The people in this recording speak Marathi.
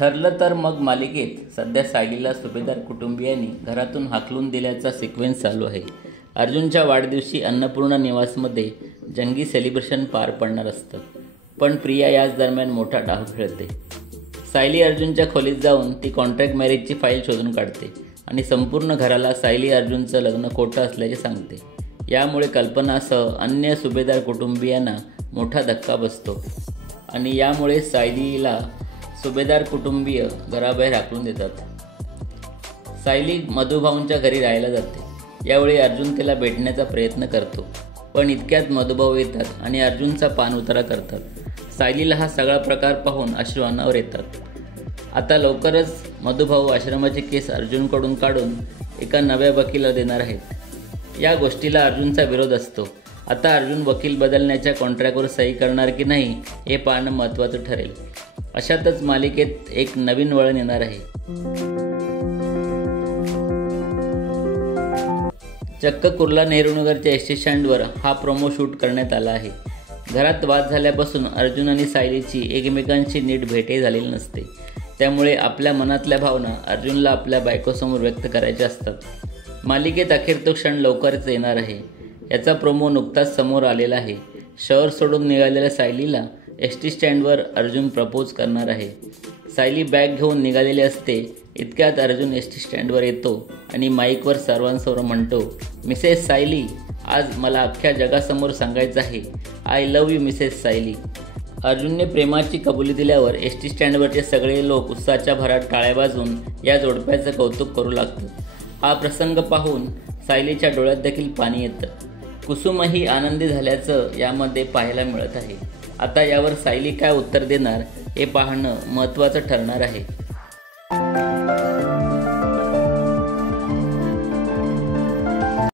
ठरलं तर मग मालिकेत सध्या सायलीला सुभेदार कुटुंबियांनी घरातून हाकलून दिल्याचा सिक्वेन्स चालू आहे। अर्जुनच्या वाढदिवशी अन्नपूर्णा निवासमध्ये जंगी सेलिब्रेशन पार पडणार असतं, पण प्रिया याच दरम्यान मोठा डाव खेळते। सायली अर्जुनच्या खोलीत जाऊन ती कॉन्ट्रॅक्ट मॅरेजची फाईल शोधून काढते आणि संपूर्ण घराला सायली अर्जुनचं लग्न खोटं असल्याचे सांगते। यामुळे कल्पनासह अन्य सुभेदार कुटुंबियांना मोठा धक्का बसतो आणि यामुळे सायलीला सुभेदार कुटुंबीय घराबाहेर हाकलून देतात। सायली मधुभाऊंच्या घरी राहायला जाते। यावेळी अर्जुन तिला भेटण्याचा प्रयत्न करतो, पण इतक्यात मधुभाऊ येतात आणि अर्जुनचा पाणउतारा करतात। सायलीला हा सगळा प्रकार पाहून अश्रू अनावर येतात। आता लवकरच मधुभाऊ आश्रमाचे केस अर्जुनकडून काढून एका नव्या वकिलाला देणार आहेत। या गोष्टीला अर्जुनचा विरोध असतो। आता अर्जुन वकील बदलण्याच्या कॉन्ट्रॅक्टवर सही करणार की नाही हे पाहणं महत्त्वाचं ठरेल। अशातच मालिकेत एक नवीन वळण येणार आहे। चक्क कुर्ला नेहरूनगरच्या एसटी स्टँडवर हा प्रोमो शूट करण्यात आला आहे। घरात वाद झाल्यापासून अर्जुन आणि सायलीची एकमेकांशी नीट भेटही झालेली नसते, त्यामुळे आपल्या मनातल्या भावना अर्जुनला आपल्या बायकोसमोर व्यक्त करायच्या असतात। मालिकेत अखेर तो क्षण लवकरच येणार आहे। याचा प्रोमो नुकताच समोर आलेला आहे। शहर सोडून निघालेल्या सायलीला एसटी स्टँडवर अर्जुन प्रपोज करणार आहे। सायली बॅग घेऊन निघालेली असते, इतक्यात अर्जुन एसटी स्टँडवर येतो आणि माईकवर सर्वांसमोर म्हणतो, मिसेस सायली, आज मला अख्ख्या जगासमोर सांगायचं आहे, I love you Mrs Sayali. अर्जुनने प्रेमाची कबुली दिल्यावर एसटी स्टँडवरचे सगळे लोक उत्साहाच्या भरात टाळ्या वाजवून या जोडप्याचं कौतुक करू लागतात। हा प्रसंग पाहून सायलीच्या डोळ्यात देखील पाणी येतं। कुसुमही आनंदी झाल्याचं यामध्ये पाहायला मिळत आहे। आता यावर सायली काय उत्तर देणार हे पाहणं महत्त्वाचं ठरणार आहे।